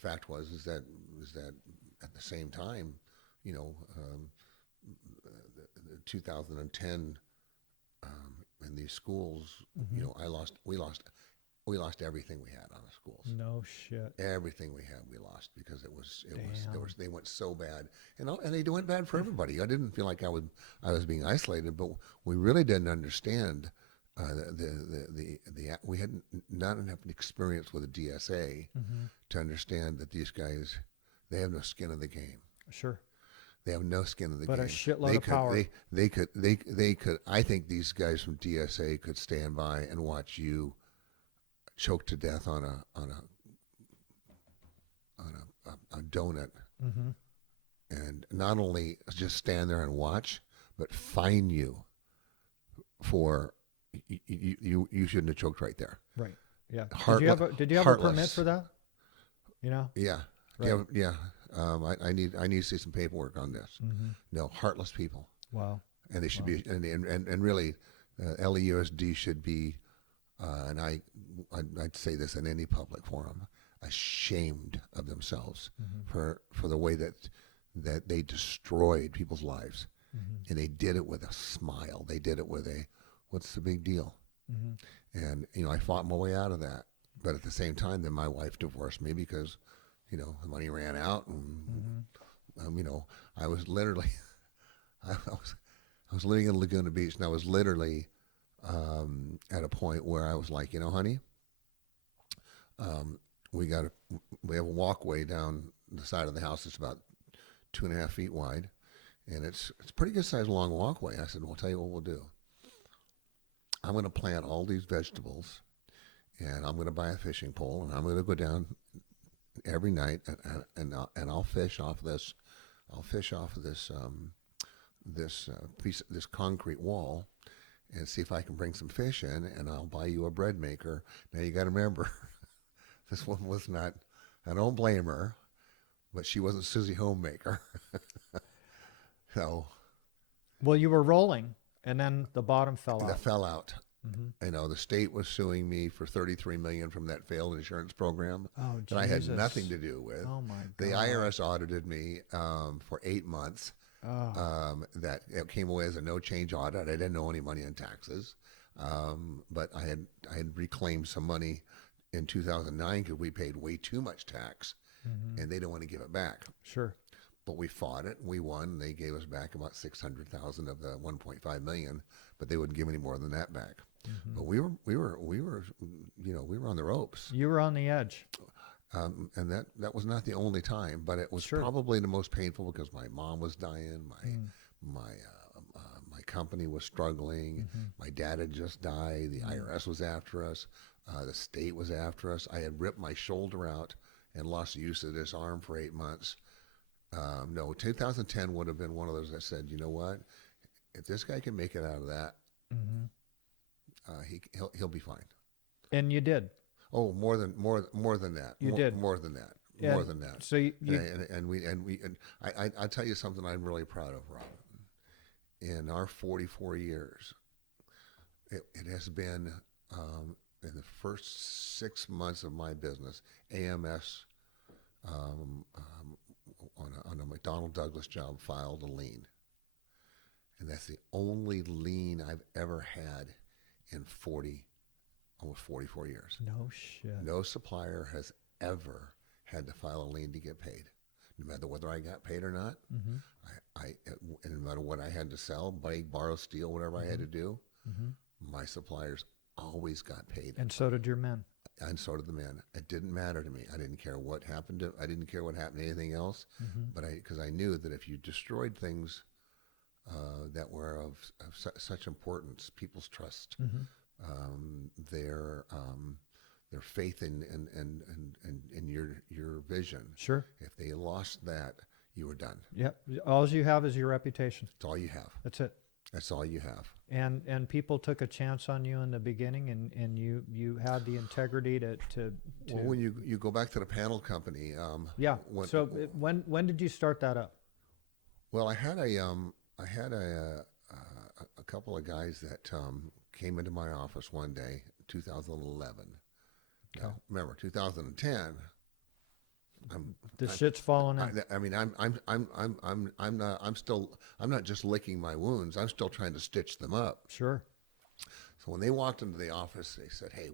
fact is that at the same time, you know, the 2010 in these schools, you know, we lost everything we had on the schools. No shit. Everything we had, we lost because Damn. they went so bad, and they went bad for everybody. I didn't feel like I was being isolated, but we really didn't understand we had not enough experience with the DSA to understand that these guys, they have no skin in the game. Sure. They have no skin in the But game. a shitload They of could, power. they could. I think these guys from DSA could stand by and watch you choke to death on a donut, Mm-hmm. and not only just stand there and watch, but fine you for you shouldn't have choked right there. Right. Yeah. Heartless. Did you have a permit for that? You know? Yeah. Right. Yeah. I need to see some paperwork on this. Mm-hmm. No, heartless people, Wow. and they should be, and really, LEUSD should be, and I'd say this in any public forum, ashamed of themselves for the way that they destroyed people's lives, and they did it with a smile. They did it with a, what's the big deal? Mm-hmm. And I fought my way out of that, but at the same time, then my wife divorced me because, the money ran out, and I was literally, I was living in Laguna Beach, and I was literally at a point where I was like, honey, we have a walkway down the side of the house. It's about 2.5 feet wide, and it's a pretty good sized long walkway. I said, well, I'll tell you what we'll do. I'm going to plant all these vegetables, and I'm going to buy a fishing pole, and I'm going to go down every night, and I'll fish off this. I'll fish off of this this concrete wall, and see if I can bring some fish in, and I'll buy you a bread maker. Now you got to remember, this one was not. I don't blame her, but she wasn't Susie Homemaker. So. Well, you were rolling, and then the bottom fell That out. fell out. Mm-hmm. The state was suing me for $33 million from that failed insurance program Oh, that I had Jesus. nothing to do with. Oh my God. The IRS audited me for 8 months. Oh. That it came away as a no change audit. I didn't owe any money in taxes, but I had reclaimed some money in 2009 because we paid way too much tax, and they don't want to give it back. Sure. But we fought it, and we won. They gave us back about 600,000 of the 1.5 million, but they wouldn't give any more than that back. But we were on the ropes. You were on the edge. And that was not the only time, but it was probably the most painful because my mom was dying, my company was struggling, my dad had just died, the IRS was after us, the state was after us. I had ripped my shoulder out and lost use of this arm for 8 months. No, 2010 would have been one of those that said, you know what, if this guy can make it out of that, he'll be fine. And you did. Oh, more than that. You did. More than that. Yeah. More than that. So I tell you something I'm really proud of, Rob. In our 44 years, it has been in the first 6 months of my business, AMS on a McDonnell Douglas job filed a lien, and that's the only lien I've ever had in almost 44 years. No shit. No supplier has ever had to file a lien to get paid, no matter whether I got paid or not. And no matter what I had to sell, buy, borrow, steal, whatever I had to do, my suppliers always got paid. And so did your men. And so did the men. It didn't matter to me. I didn't care what happened to. I didn't care what happened to anything else. But because I knew that if you destroyed things that were of such importance, people's trust, their faith in your vision. Sure. If they lost that, you were done. Yep. All you have is your reputation. That's all you have. That's it. That's all you have. And people took a chance on you in the beginning, and you had the integrity to Well, when you go back to the panel company, yeah. When did you start that up? Well, I had a couple of guys that came into my office one day, 2011. Now, remember, 2010, the shit's falling in. I mean, I'm not just licking my wounds. I'm still trying to stitch them up. Sure. So when they walked into the office, they said, "Hey,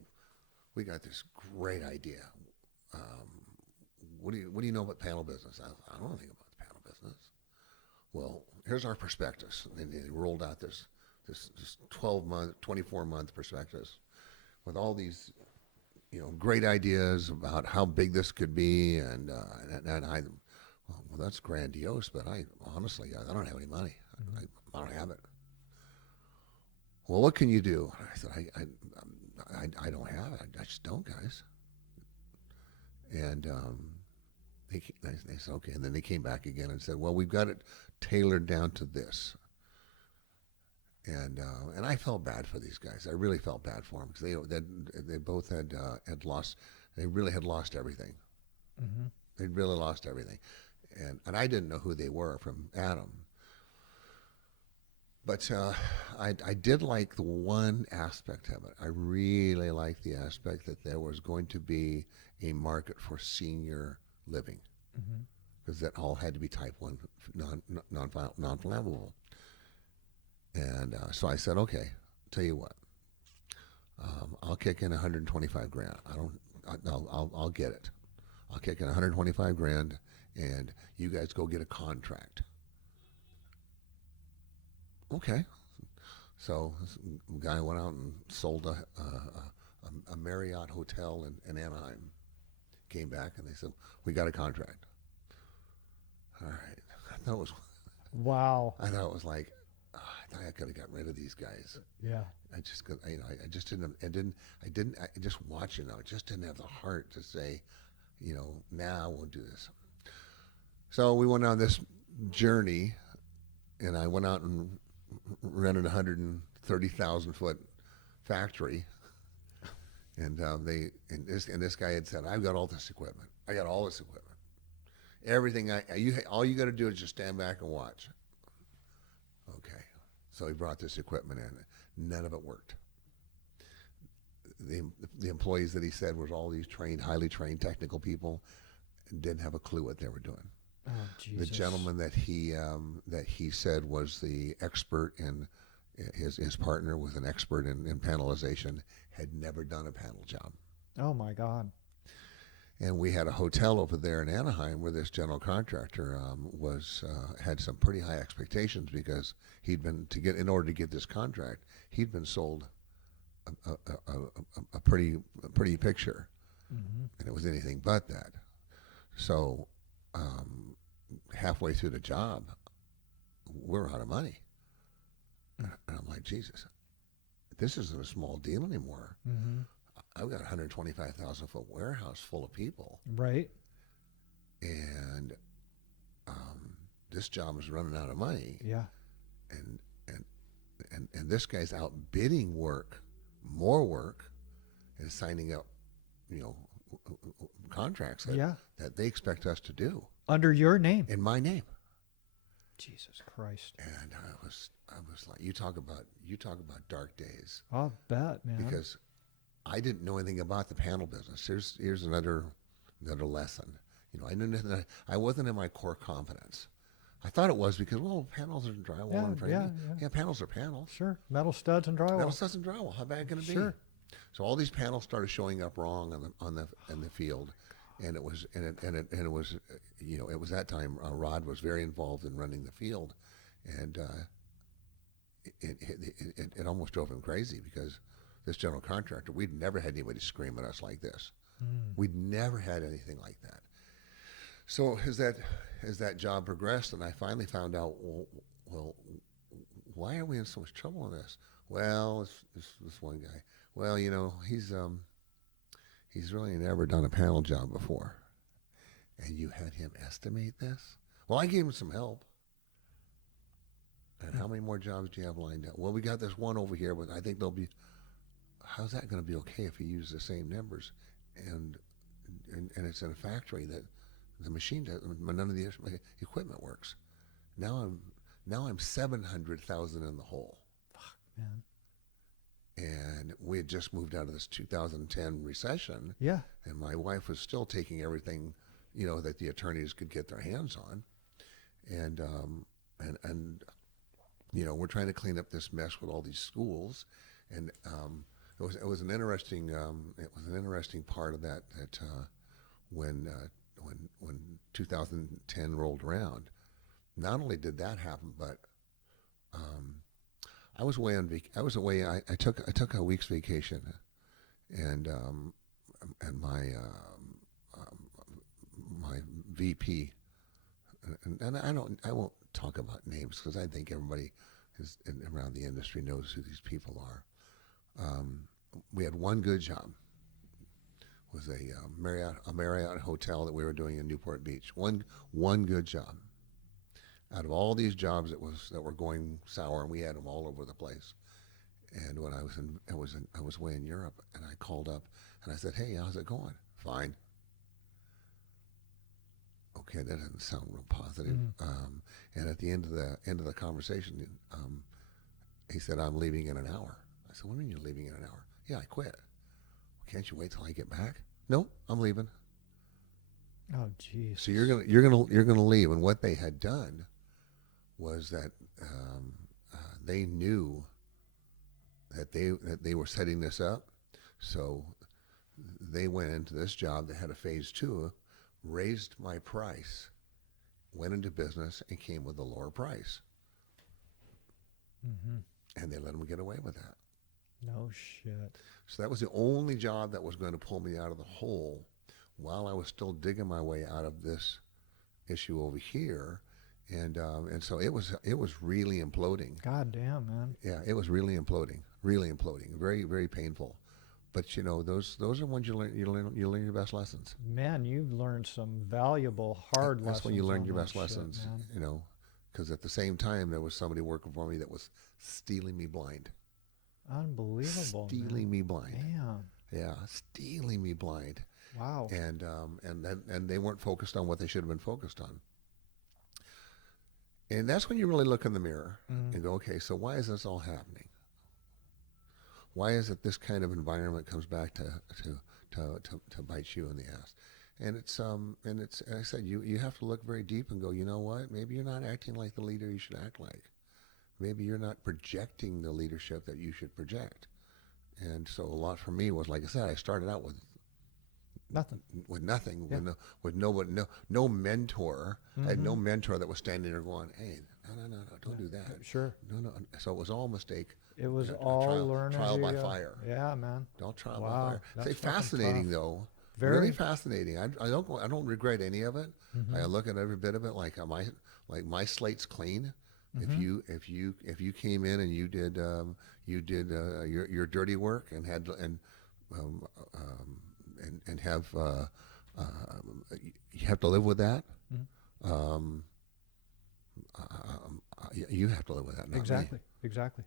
we got this great idea. What do you know about panel business?" I don't know anything about the panel business. Well, here's our prospectus. And they rolled out this 12-month, 24-month prospectus with all these, great ideas about how big this could be, and I, well, that's grandiose, but honestly, I don't have any money. I don't have it. Well, what can you do? I said, I don't have it. I just don't, guys. And they said, okay. And then they came back again and said, well, we've got it tailored down to this. And I felt bad for these guys. I really felt bad for them because they both had lost. They really had lost everything. Mm-hmm. They'd really lost everything, and I didn't know who they were from Adam. But I did like the one aspect of it. I really liked the aspect that there was going to be a market for senior living, because that all had to be type 1 non-flammable. And so I said, okay, tell you what, I'll kick in 125 grand. I'll get it. I'll kick in 125 grand, and you guys go get a contract. Okay. So this guy went out and sold a Marriott hotel in Anaheim. Came back and they said, we got a contract. All right. I thought it was Wow. I thought it was like, I thought I could have got rid of these guys. Yeah. I just just watching them, I just didn't have the heart to say, now we'll do this. So we went on this journey, and I went out and rented a 130,000 foot factory, and this guy had said, I've got all this equipment. I got all this equipment. Everything all you got to do is just stand back and watch. Okay. So he brought this equipment in. None of it worked. The employees that he said was all these highly trained technical people, didn't have a clue what they were doing. Oh, Jesus. The gentleman that he said was the expert in his partner was an expert in panelization, had never done a panel job. Oh my God. And we had a hotel over there in Anaheim where this general contractor had some pretty high expectations, because in order to get this contract, he'd been sold a pretty picture, and it was anything but that. So halfway through the job, we're out of money, and I'm like, Jesus, this isn't a small deal anymore. Mm-hmm. I've got a 125,000 foot warehouse full of people. Right. And this job is running out of money. Yeah. And this guy's out bidding more work, and signing up, contracts that they expect us to do. Under your name. In my name. Jesus Christ. And I was like, you talk about dark days. I'll bet, man. Because I didn't know anything about the panel business. Here's another lesson. I knew nothing. I wasn't in my core competence. I thought it was because, well, panels are drywall and framing. Yeah, panels are panels. Sure. Metal studs and drywall. Metal studs and drywall. How bad can it be? Sure. So all these panels started showing up wrong in the field, and it was it was that time Rod was very involved in running the field, and it almost drove him crazy, because this general contractor, we'd never had anybody scream at us like this. We'd never had anything like that. So as that job progressed, and I finally found out, well, why are we in so much trouble in this? Well, this one guy. Well, he's really never done a panel job before, and you had him estimate this. Well, I gave him some help. And how many more jobs do you have lined up? Well, we got this one over here, but I think how's that going to be okay if you use the same numbers? And it's in a factory that the machine none of the equipment works. Now I'm 700,000 in the hole. Fuck, man. And we had just moved out of this 2010 recession. Yeah. And my wife was still taking everything, that the attorneys could get their hands on, and we're trying to clean up this mess with all these schools, and it was an interesting part of that when 2010 rolled around. Not only did that happen, but I was away on I took a week's vacation, and my VP, and I won't talk about names because I think everybody around the industry knows who these people are. We had one good job. It was a Marriott hotel that we were doing in Newport Beach. One good job. Out of all these jobs that were going sour, and we had them all over the place. And when I was away in Europe, and I called up and I said, "Hey, how's it going?" "Fine." Okay, that doesn't sound real positive. And at the end of the conversation, he said, "I'm leaving in an hour." I said, "What do you mean you're leaving in an hour?" "Yeah, I quit." "Well, can't you wait till I get back?" "No, I'm leaving." Oh, geez. So you're gonna leave. And what they had done was that they knew that they were setting this up, so they went into this job that had a phase 2, raised my price, went into business, and came with a lower price. And they let them get away with that. No shit. So that was the only job that was going to pull me out of the hole while I was still digging my way out of this issue over here. And so it was really imploding. God damn, man. Yeah, it was really imploding, very, very painful. But those are ones you learn your best lessons. Man, you've learned some valuable hard lessons. That's when you learn on your that best shit, lessons, man. because at the same time there was somebody working for me that was stealing me blind. Unbelievable. Stealing me blind. Damn. Yeah, stealing me blind. Wow. And they weren't focused on what they should have been focused on. And that's when you really look in the mirror and go, okay, so why is this all happening? Why is it this kind of environment comes back to bite you in the ass? And it's I said, you have to look very deep and go, you know what? Maybe you're not acting like the leader you should act like. Maybe you're not projecting the leadership that you should project. And so a lot for me was, like I said, I started out with nothing. Yeah. with no mentor. I had no mentor that was standing there going, "Hey, no, don't do that." Sure. No. So it was all a mistake. It was A all learning. trial by fire. Yeah, man. Don't trial by Wow, fire. that's It's fucking fascinating tough. though. Very. Really fascinating. I don't regret any of it. I look at every bit of it like my slate's clean. If you came in and you did your dirty work and had and have you have to live with that. You have to live with that. Not Exactly. Me. Exactly.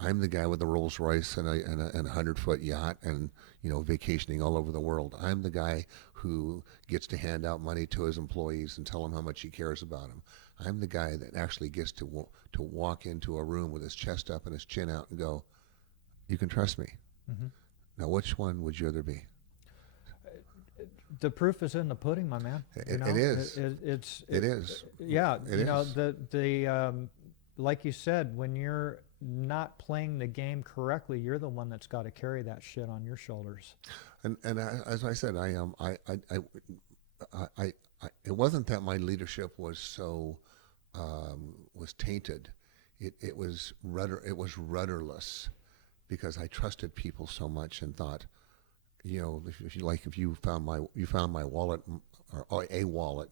I'm the guy with the Rolls Royce and a 100-foot yacht and vacationing all over the world. I'm the guy who gets to hand out money to his employees and tell them how much he cares about them. I'm the guy that actually gets to walk into a room with his chest up and his chin out and go, "You can trust me." Now, which one would you rather be? The proof is in the pudding, my man. It is. It is. Yeah. It is. The like you said, when you're not playing the game correctly, you're the one that's got to carry that shit on your shoulders. And as I said, it wasn't that my leadership was so was tainted. It was rudderless, because I trusted people so much and thought, if you found my wallet or a wallet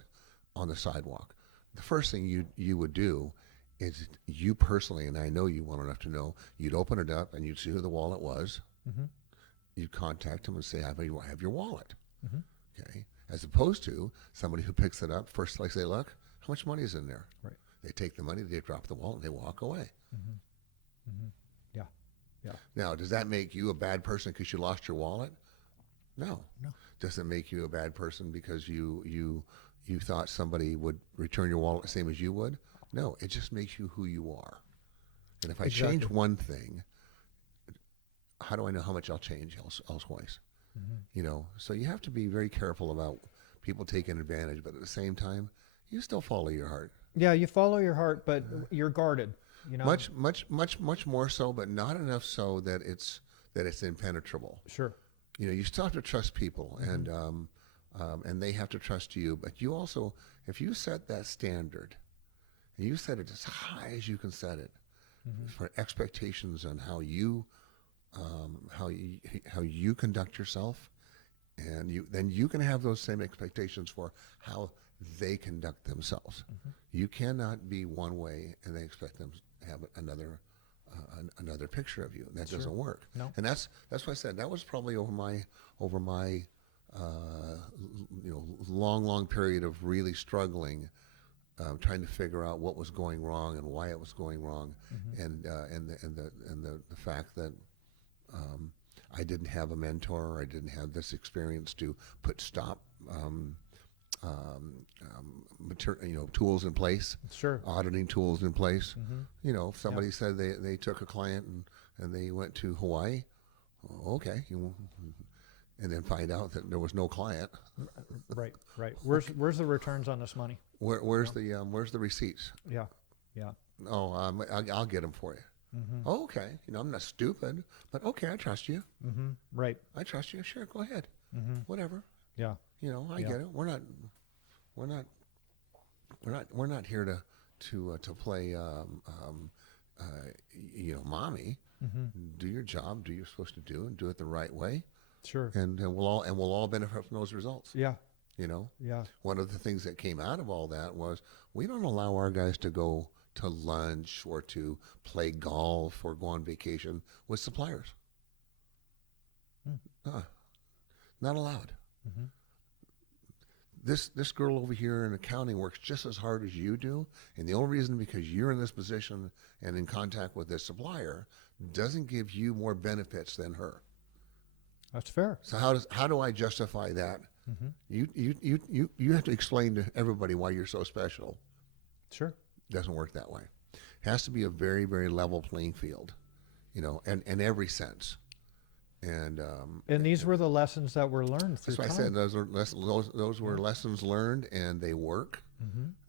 on the sidewalk, the first thing you would do is, you personally, and I know you well enough to know, you'd open it up and you'd see who the wallet was. You'd contact them and say, I have your wallet. Okay. As opposed to somebody who picks it up, first they say, look, how much money is in there? Right. They take the money, they drop the wallet, and they walk away. Yeah. Yeah. Now, does that make you a bad person because you lost your wallet? No. Does it make you a bad person because you thought somebody would return your wallet the same as you would? No. It just makes you who you are. And if I change one thing, how do I know how much I'll change elsewise? So you have to be very careful about people taking advantage, but at the same time, you still follow your heart. Yeah, you follow your heart, but you're guarded. Much more so, but not enough so that it's impenetrable. Sure. You still have to trust people, and they have to trust you. But you also, if you set that standard, and you set it as high as you can set it for expectations on how you conduct yourself, and then you can have those same expectations for how they conduct themselves. You cannot be one way and they expect them to have another picture of you. That doesn't work. No. And that's why I said that was probably over my long period of really struggling, trying to figure out what was going wrong and why it was going wrong, and the fact that I didn't have a mentor, I didn't have this experience to put tools in place, Sure. auditing tools in place. If somebody said they took a client and they went to Hawaii, okay, and then find out that there was no client. Right. Where's the returns on this money? Where's the receipts? Yeah. Oh, I'll get them for you. Oh, okay. I'm not stupid, but okay, I trust you. Right. I trust you. Sure, go ahead. Whatever. Yeah. I get it. We're not here to play mommy. Do your job, do what you're supposed to do, and do it the right way. Sure. And we'll all benefit from those results. Yeah. Yeah. One of the things that came out of all that was we don't allow our guys to go to lunch or to play golf or go on vacation with suppliers. Not allowed. This girl over here in accounting works just as hard as you do, and the only reason because you're in this position and in contact with this supplier doesn't give you more benefits than her. That's fair. So how do I justify that? You have to explain to everybody why you're so special. Sure. Doesn't work that way. It has to be a very, very level playing field, in every sense. And these were the lessons that were learned through that's why time. I said those were lessons learned, and they work.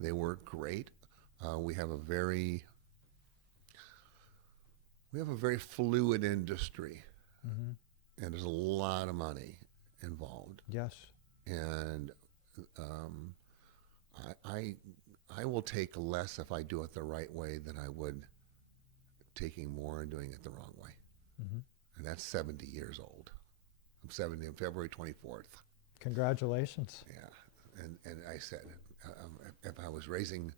They work great. We have a very fluid industry, and there's a lot of money involved. Yes. And I will take less if I do it the right way than I would taking more and doing it the wrong way. And that's 70 years old. I'm 70 on February 24th. Congratulations. Yeah, and I said, if I was raising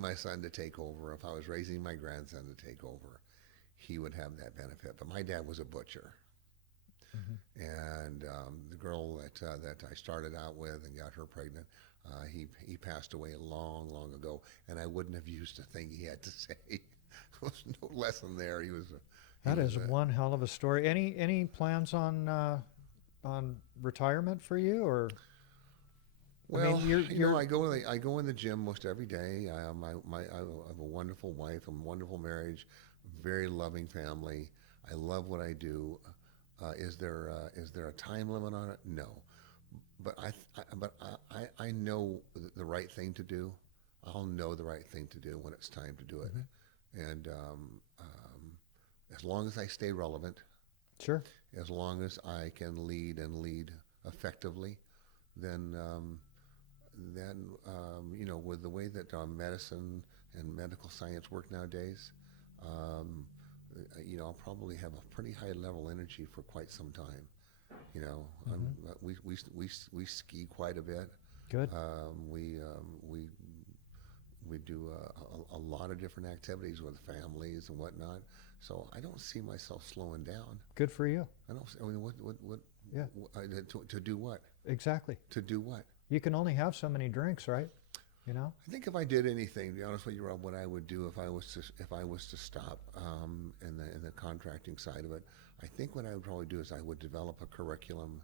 my son to take over, if I was raising my grandson to take over, he would have that benefit. But my dad was a butcher, and the girl that I started out with and got her pregnant, he passed away long ago, and I wouldn't have used a thing he had to say. There was no lesson there. That is one hell of a story. Any plans on retirement for you, or? Well, I mean, I go in the gym most every day. I have a wonderful wife, a wonderful marriage, very loving family. I love what I do. Is there a time limit on it? No, but I know the right thing to do. I'll know the right thing to do when it's time to do it, and as long as I stay relevant, sure. as long as I can lead effectively, then with the way that medicine and medical science work nowadays, I'll probably have a pretty high level energy for quite some time. We ski quite a bit. Good. We do a lot of different activities with families and whatnot. So I don't see myself slowing down. Good for you. What? Yeah. To do what? Exactly. To do what? You can only have so many drinks, right? I think if I did anything, to be honest with you, Rob, what I would do if I was to stop in the contracting side of it, I think what I would probably do is I would develop a curriculum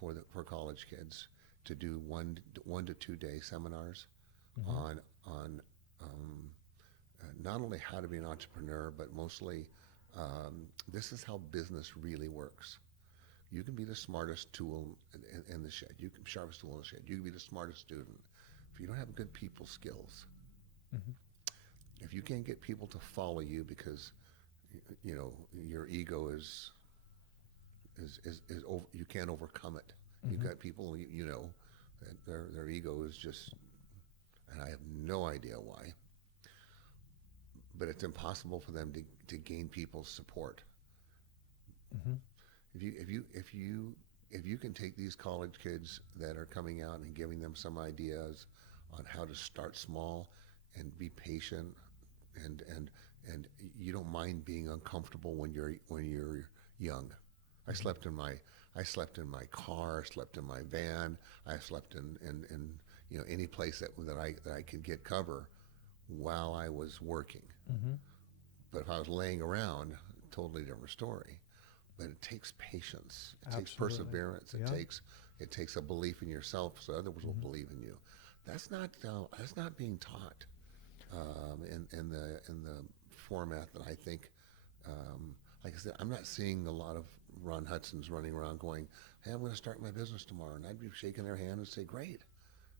for college kids to do 1 to 2 day seminars on not only how to be an entrepreneur, but mostly this is how business really works. You can be the smartest tool in the shed. You can sharpest tool in the shed. You can be the smartest student. If you don't have good people skills, Hmm. if you can't get people to follow you because your ego is over, you can't overcome it. You've Hmm. got people that their ego is just, and I have no idea why, but it's impossible for them to gain people's support. Hmm. If you can take these college kids that are coming out and giving them some ideas on how to start small and be patient, and you don't mind being uncomfortable when you're young. I Hmm. slept in my I slept in my car, slept in my van, I slept in any place that I could get cover while I was working. Hmm. But if I was laying around, totally different story. But it takes patience. It takes Absolutely. perseverance. Yeah. It takes a belief in yourself, so others will Hmm. believe in you. That's not being taught in the format that I think. Like I said, I'm not seeing a lot of Ron Hudsons running around going, "Hey, I'm going to start my business tomorrow," and I'd be shaking their hand and say, "Great."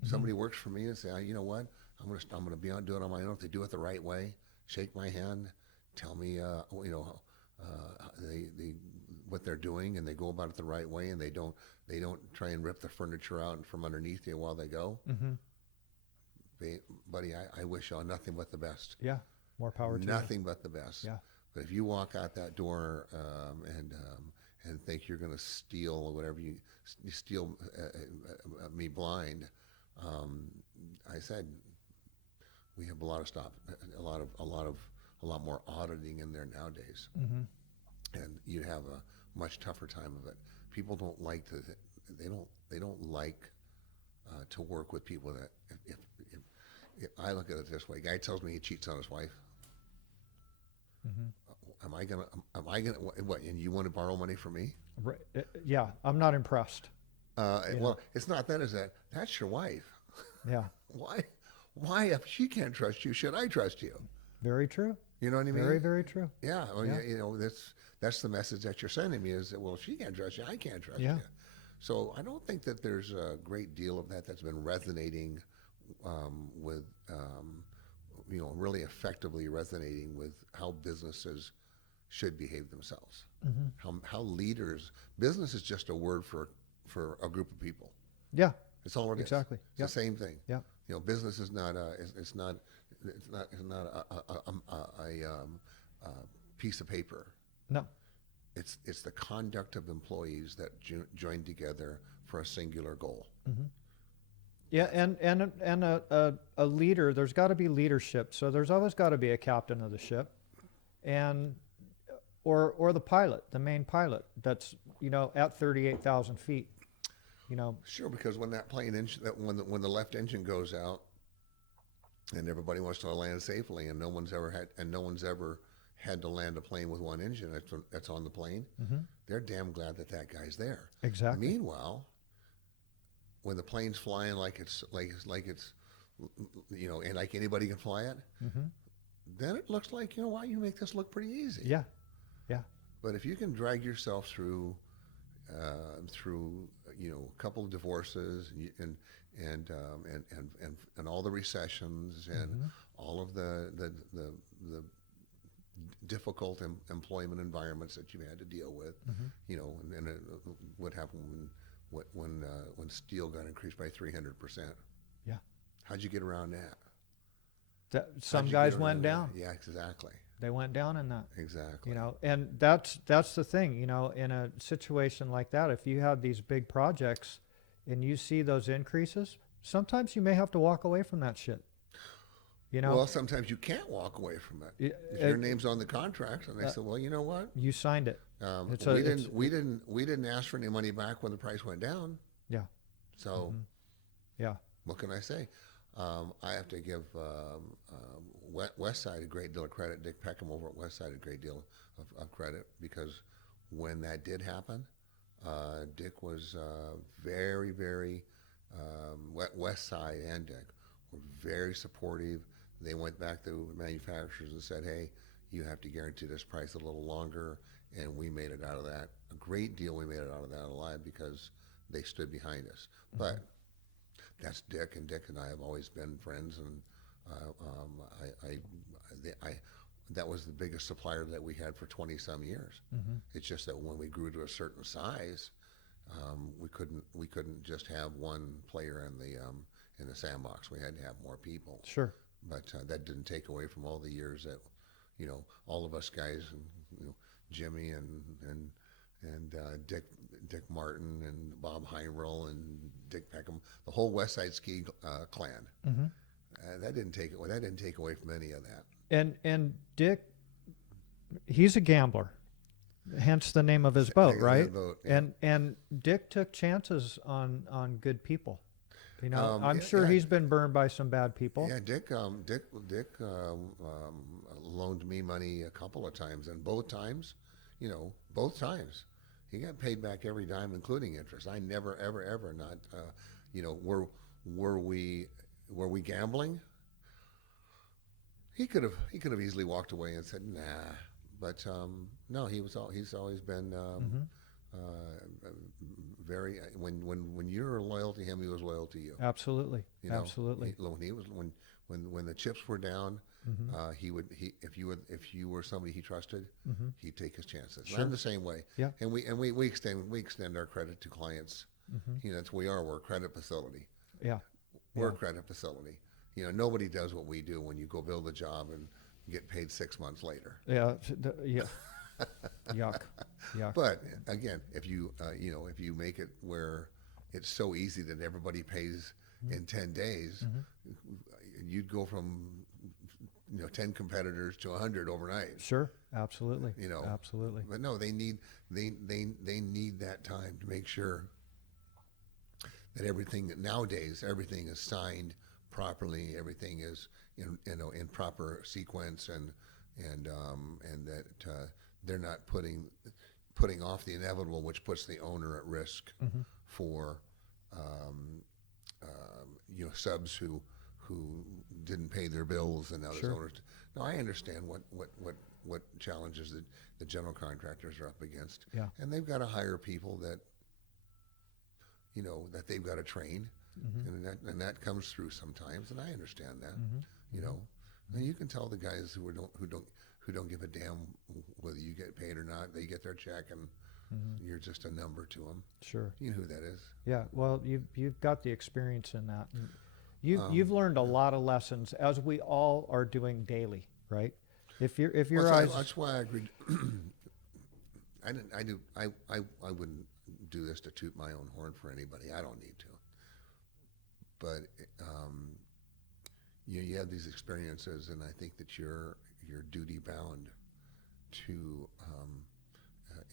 Hmm. Somebody works for me and say, "You know what? I'm going to do it on my own. If they do it the right way, shake my hand, tell me, they what they're doing, and they go about it the right way, and they don't try and rip the furniture out from underneath you while they go." Hmm. Buddy, I wish y'all nothing but the best. Yeah. More power to you. Nothing but the best. Yeah. But if you walk out that door and think you're going to steal or whatever you steal me blind, um, I said we have a lot of a lot more auditing in there nowadays, Hmm. and you'd have a much tougher time of it. People don't like to they don't like to work with people that if I look at it this way, a guy tells me he cheats on his wife. Hmm. Am I gonna what? And you want to borrow money from me? Right. Yeah. I'm not impressed. You know. Well, it's not that. Is that's your wife? Yeah. Why? Why, if she can't trust you, should I trust you? Very true. You know what I Very, mean? very true. Yeah. Well, Yeah. that's the message that you're sending me is that, well, if she can't trust you, I can't trust Yeah. you. So I don't think that there's a great deal of that's been resonating with really effectively resonating with how businesses should behave themselves. Hmm. How leaders business is just a word for a group of people. Yeah. It's all it is. Exactly. It's Yeah. the same thing. Yeah. Business is not it's not a piece of paper. No. It's the conduct of employees that join together for a singular goal. Hmm. Yeah, and a leader. There's got to be leadership. So there's always got to be a captain of the ship, and or the pilot, the main pilot. That's at 38,000 feet. You know. Sure, because when that plane engine, when the left engine goes out, and everybody wants to land safely, and no one's ever had to land a plane with one engine that's on the plane, Hmm. they're damn glad that guy's there. Exactly. Meanwhile, when the plane's flying like it's and like anybody can fly it, Hmm. then it looks like why you make this look pretty easy. Yeah. Yeah. But if you can drag yourself through a couple of divorces and all the recessions and Hmm. all of the difficult employment environments that you had to deal with, Hmm. what happened when steel got increased by 300%. Yeah. How'd you get around that? Some How'd you guys get went around that? down. Yeah, exactly. They went down in that. Exactly. And that's the thing. In a situation like that, if you have these big projects and you see those increases, sometimes you may have to walk away from that shit. Well, sometimes you can't walk away from it. Y- If your name's on the contract, and they say, "Well, you know what? you signed it. It's a, We it's, didn't we didn't ask for any money back when the price went down. yeah. So Hmm. Yeah. what can I say? I have to give West Side a great deal of credit. Dick Peckham over at West Side a great deal of credit because when that did happen, Dick was very, very West Side and Dick were very supportive. They went back to manufacturers and said, "Hey, you have to guarantee this price a little longer," and we made it out of that a great deal we made it out of that alive because they stood behind us. Mm-hmm. But that's Dick, and Dick and I have always been friends, and I that was the biggest supplier that we had for 20 some years. Mm-hmm. It's just that when we grew to a certain size, we couldn't just have one player in the sandbox. We had to have more people. Sure. But that didn't take away from all the years that, all of us guys, and Jimmy and Dick Martin and Bob Heinrell and Dick Peckham, the whole West Side Ski clan. Mm-hmm. That didn't take away from any of that. And Dick, he's a gambler, hence the name of his boat, right? Boat, yeah. And Dick took chances on good people. I'm Yeah, sure yeah. he's been burned by some bad people. Yeah, Dick loaned me money a couple of times, and both times he got paid back every dime, including interest. I never, ever not. Were we gambling? He could have easily walked away and said nah, but no, he's always been very when you're loyal to him, he was loyal to you. Absolutely, You know, absolutely. When the chips were down, Mm-hmm. if you were somebody he trusted, Mm-hmm. he'd take his chances. Sure. I'm the same way. Yeah. And we extend our credit to clients. Mm-hmm. We're a credit facility. Yeah. We're a Yeah. credit facility. Nobody does what we do when you go build a job and get paid 6 months later. Yeah. Yeah. Yuck. Yuck. But again, if you make it where it's so easy that everybody pays in 10 days, you'd go from 10 competitors to 100 overnight. Sure. Absolutely. Absolutely. But no, they need that time to make sure that everything is signed properly, everything is in proper sequence, and that they're not putting off the inevitable, which puts the owner at risk for subs who didn't pay their bills and others Sure. owners. No, I understand what challenges the general contractors are up against. Yeah. And they've got to hire people that that they've got to train, and that comes through sometimes, and I understand that. And you can tell the guys who don't give a damn whether you get paid or not. They get their check, and you're just a number to them. Sure. You know who that is. Yeah. Well, you've got the experience in that. And you've learned a lot of lessons, as we all are doing daily, right? If your eyes. That's why I agreed. I wouldn't do this to toot my own horn for anybody. I don't need to. But you have these experiences, and I think that you're duty bound to,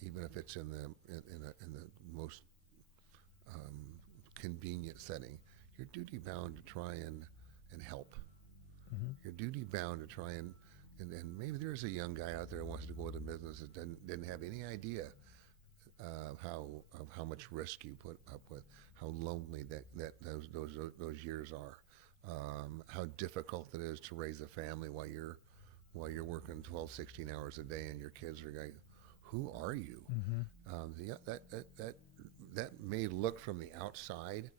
even if it's in the most convenient setting, you're duty bound to try and help. You're duty bound to try and maybe there's a young guy out there who wants to go into business that didn't have any idea of how much risk you put up with, how lonely that those years are, how difficult it is to raise a family while you're working 12, 16 hours a day, and your kids are going, who are you? That may look from the outside,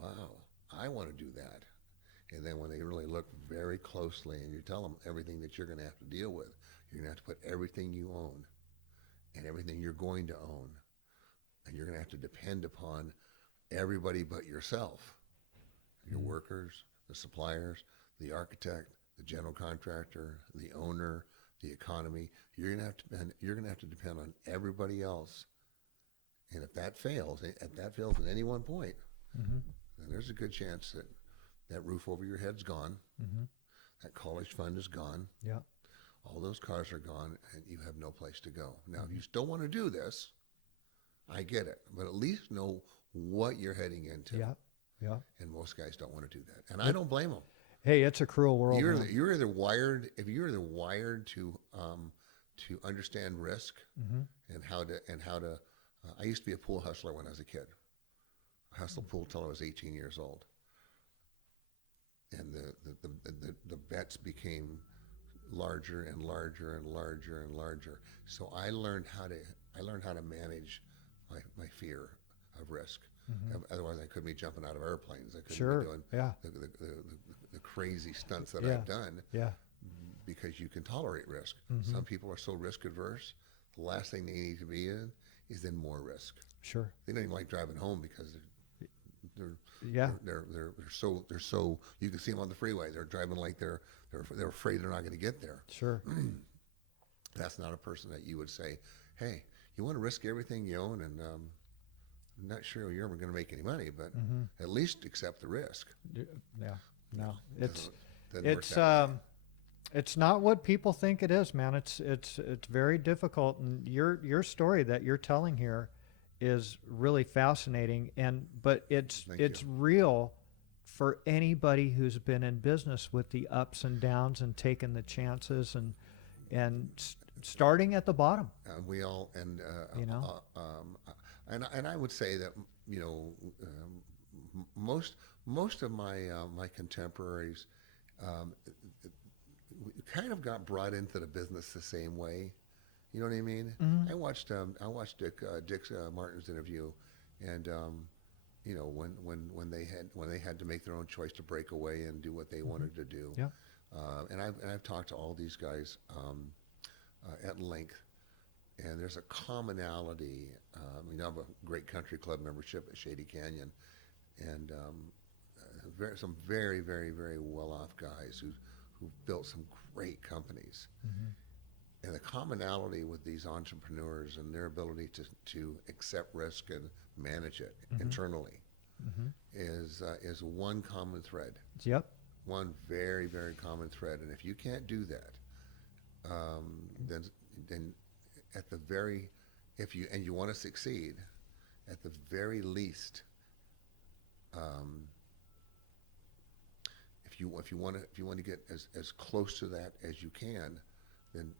wow, I want to do that. And then when they really look very closely and you tell them everything that you're going to have to deal with, you're going to have to put everything you own and everything you're going to own, and you're going to have to depend upon everybody but yourself, your workers, the suppliers, the architect, the general contractor, the owner, the economy. You're going to have to depend on everybody else. And if that fails, at any one point, then there's a good chance that roof over your head's gone. That college fund is gone. Yeah. All those cars are gone, and you have no place to go. Now, if you still want to do this, I get it, but at least know what you're heading into. Yeah. Yeah. And most guys don't want to do that, and I don't blame them. Hey, it's a cruel world. You're either wired to understand risk and how to. I used to be a pool hustler when I was a kid. I hustled pool till I was 18 years old, and the bets became larger and larger and larger and larger. So I learned how to manage my fear of risk. Mhm. Otherwise, I couldn't be jumping out of airplanes. I couldn't Sure. be doing Yeah. the crazy stunts that Yeah. I've done, Yeah. because you can tolerate risk. Mhm. Some people are so risk adverse. The last thing they need to be in is in more risk. Sure. They don't even like driving home because they're Yeah. they're so you can see them on the freeway. They're driving like they're afraid they're not going to get there. Sure. That's not a person that you would say, hey, you want to risk everything you own, and I'm not sure you're ever going to make any money, but Mhm. at least accept the risk. Yeah. No. Doesn't work It's that way. it's not what people think it is, man. It's very difficult, and your story that you're telling here is really fascinating, but Thank it's you. real for anybody who's been in business with the ups and downs and taking the chances and starting at the bottom, We all you know. and I would say that, you know, most of my contemporaries, um, kind of got brought into the business the same way. You know what I mean? Mhm. I watched Dick Martin's interview, and you know, when they had to make their own choice to break away and do what they Mhm. wanted to do. Yeah. And I've talked to all these guys at length, and there's a commonality. You know, I have a great country club membership at Shady Canyon, and some very, very, very well-off guys who built some great companies. Mhm. And the commonality with these entrepreneurs and their ability to accept risk and manage it Mhm. internally Mhm. is one common thread, Yep. one very, very common thread. And if you can't do that, then at the very if you and you want to succeed, at the very least, um, if you want to get as close to that as you can, then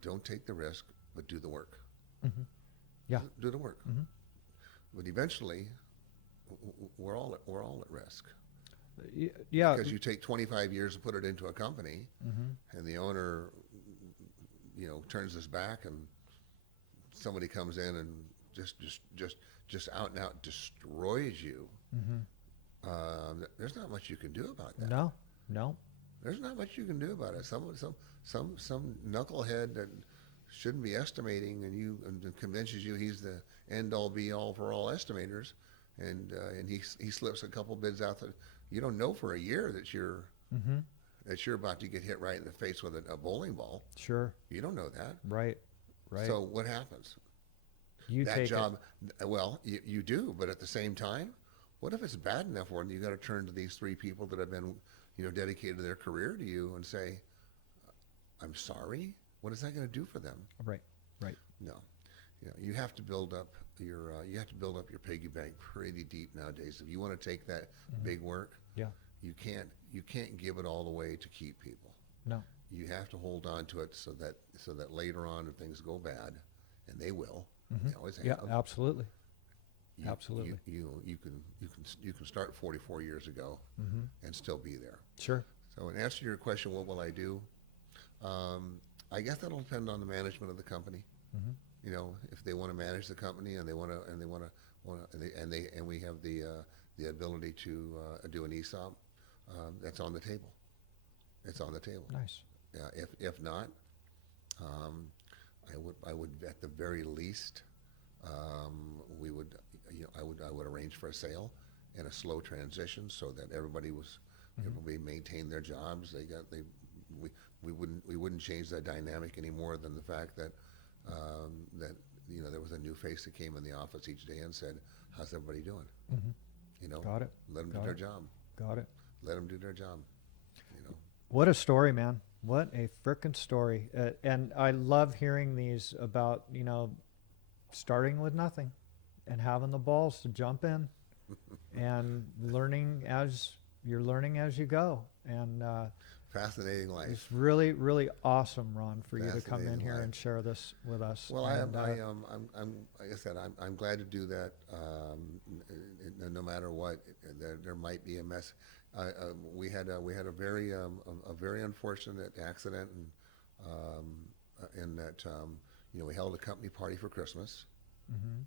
don't take the risk, but do the work. Mhm. Yeah. Do the work. Mhm. But eventually, we're all at risk, Yeah. because you take 25 years to put it into a company, Mhm. and the owner, you know, turns his back, and somebody comes in and just out and out destroys you. Mhm. There's not much you can do about that. No. No. There's not much you can do about it. Some knucklehead that shouldn't be estimating, and convinces you he's the end all be all for all estimators, and he slips a couple bids out that you don't know for a year Mhm. that you're about to get hit right in the face with a bowling ball. Sure. You don't know that. Right. Right. So what happens? You That take it. job, well, you do, but at the same time, what if it's bad enough where you got to turn to these three people that have been, you know, dedicated their career to you and say, I'm sorry? What is that going to do for them? Right. Right. No. You know, you have to build up your piggy bank pretty deep nowadays. If you want to take that Mhm. big work, Yeah. you can't give it all away to keep people. No. You have to hold on to it so that later on, if things go bad, and they will, Mhm. they always Yeah. have. Absolutely. You, Absolutely. you can start 44 years ago Mhm. and still be there. Sure. So in answer to your question, what will I do? I guess that'll depend on the management of the company. Mhm. You know, if they want to manage the company and and we have the ability to do an ESOP, that's on the table. It's on the table. Nice. If not, um, I would at the very least, we would, you know, I would arrange for a sale and a slow transition so that Mhm. everybody maintained their jobs. We we wouldn't change that dynamic any more than the fact that that, you know, there was a new face that came in the office each day and said, "How's everybody doing?" Mhm. You know, Got it. let them do Got their it. job. Got it. Let them do their job. You know, What a story, man. What a frickin' story. And I love hearing these about, starting with nothing and having the balls to jump in and learning as you go. And fascinating life. it's really, really awesome, Ron, for you to come in Fascinating here life. and share this with us. Well, And I'm like I said, I'm glad to do that. No matter what, there might be a mess. We had a very unfortunate accident, and in that, you know, we held a company party for Christmas, mhm.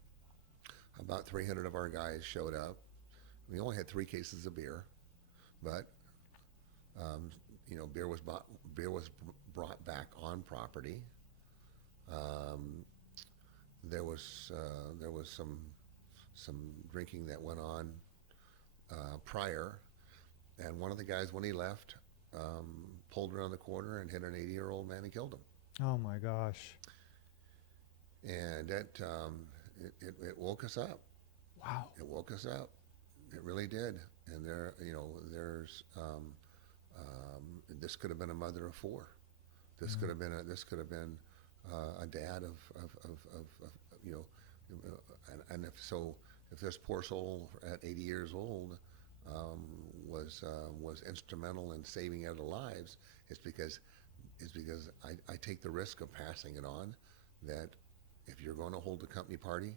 about 300 of our guys showed up. We only had 3 cases of beer, but beer was brought back on property. Um, there was some drinking that went on prior, and one of the guys, when he left, pulled around the corner and hit an 80-year-old man and killed him. Oh my gosh. And that it woke us up. Wow. It woke us up. It really did. And there's this could have been a mother of 4. This could have been a dad of and if this poor soul at 80 years old was instrumental in saving other lives, it's because I take the risk of passing it on. That if you're going to hold a company party,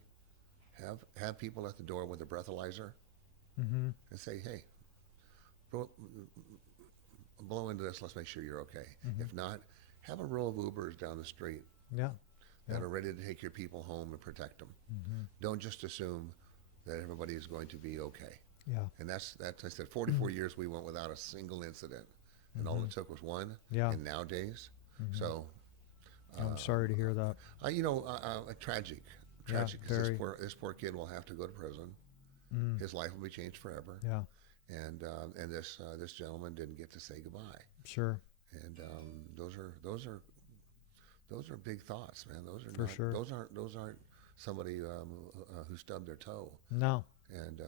have people at the door with a breathalyzer Mm-hmm. and say, hey, blow into this, let's make sure you're okay. Mm-hmm. If not, have a row of Ubers down the street Yeah. that Yeah. are ready to take your people home and protect them. Mm-hmm. Don't just assume that everybody is going to be okay. Yeah. And that's I said 44 years we went without a single incident, and all it took was one. Yeah. And nowadays, Mhm. so I'm sorry to hear that. tragic. Yeah, 'Cause very. this poor kid will have to go to prison. Mm. His life will be changed forever. Yeah. And this gentleman didn't get to say goodbye. Sure. And those are big thoughts, man. Those are For sure. Those aren't somebody who stubbed their toe. No. And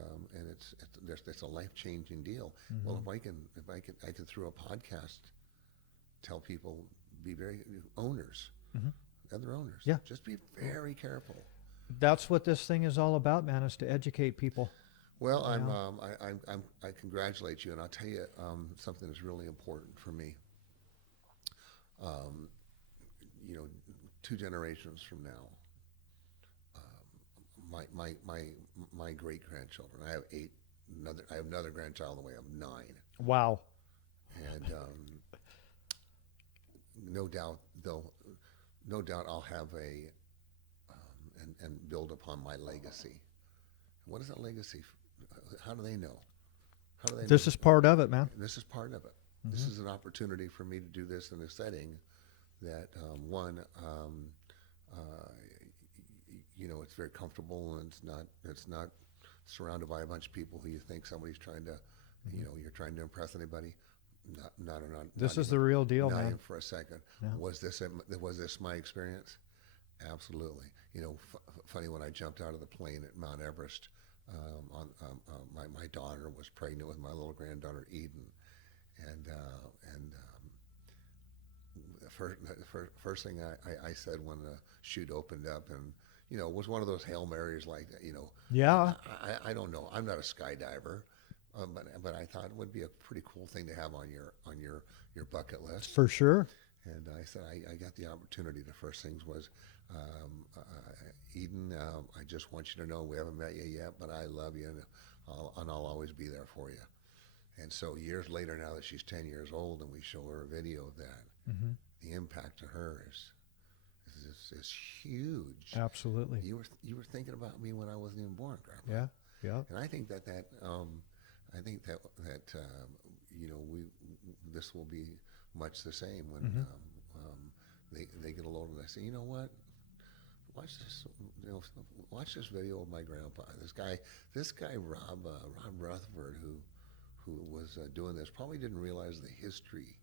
it's a life changing deal. Mhm. Well, I can through a podcast tell people, be very owners, Mhm. other owners. Yeah. Just be very careful. That's what this thing is all about, man, is to educate people. Well, Yeah. I congratulate you, and I'll tell you something that's really important for me. Um, 2 generations from now, my great grandchildren. I have 8. I have another grandchild on the way. I'm 9, Wow. and no doubt I'll have and build upon my legacy. What is that legacy? How do they know? How do they? This know? is part of it, man. This is part of it. This Mhm. is an opportunity for me to do this in a setting that it's very comfortable, and it's not surrounded by a bunch of people who you think somebody's trying to, you're trying to impress anybody. Not This is the real deal, not man. even for a second. Yeah. Was this my experience? Absolutely. Funny, when I jumped out of the plane at Mount Everest, my daughter was pregnant with my little granddaughter Eden, and the first thing I said when the chute opened up, and was one of those Hail Marys, like Yeah. I don't know, I'm not a skydiver, but I thought it would be a pretty cool thing to have on your bucket list. For sure. And I said, I got the opportunity. The first things was, Eden, I just want you to know we haven't met you yet, but I love you, and I'll always be there for you. And so years later, now that she's 10 years old, and we show her a video of that, Hmm. the impact to her is huge. Absolutely. You were thinking about me when I wasn't even born, Grandpa. Yeah. Yeah. And I think that this will be much the same when Mhm. they get a load and they say, you know what, watch this video of my grandpa. This guy Rob Rutherford, who was doing this, probably didn't realize the history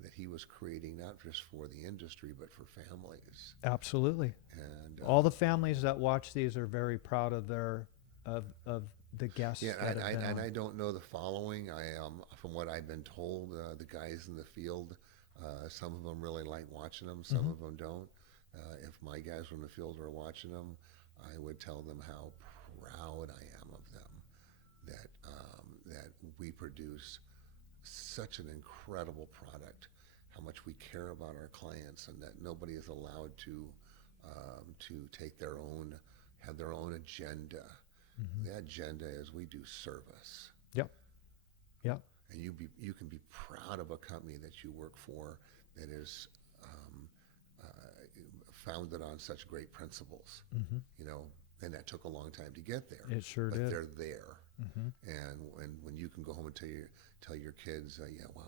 that he was creating, not just for the industry but for families. Absolutely. And All the families that watch these are very proud of the guests. yeah, that have been and on. I don't know the following. From what I've been told, the guys in the field, some of them really like watching them, some of them don't. If my guys from the field are watching them, I would tell them how proud I am of them, that we produce such an incredible product, how much we care about our clients, and that nobody is allowed to have their own agenda. Mhm. The agenda is we do service. Yep. Yep. And you can be proud of a company that you work for that is founded on such great principles. Mhm. and that took a long time to get there. It sure but did. they're there, Hmm. and when you can go home and tell your kids, yeah, wow,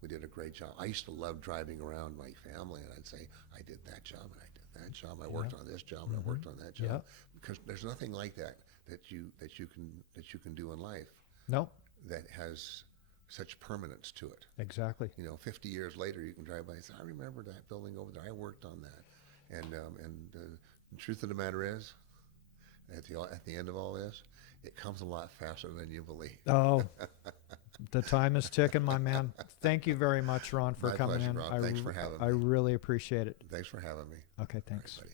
we did a great job. I used to love driving around my family, and I'd say, I did that job, and I did that job. I worked on this job, and I worked on that job. Yeah. Because there's nothing like that you can do in life No, that has such permanence to it. exactly. 50 years later, you can drive by and say, I remember that building over there. I worked on that. And the truth of the matter is, at the end of all this, it comes a lot faster than you believe. Oh, the time is ticking, my man. Thank you very much, Ron, for My coming pleasure, in. Ron. Thanks for having I me. really appreciate it. Thanks for having me. Okay, All right, thanks. buddy.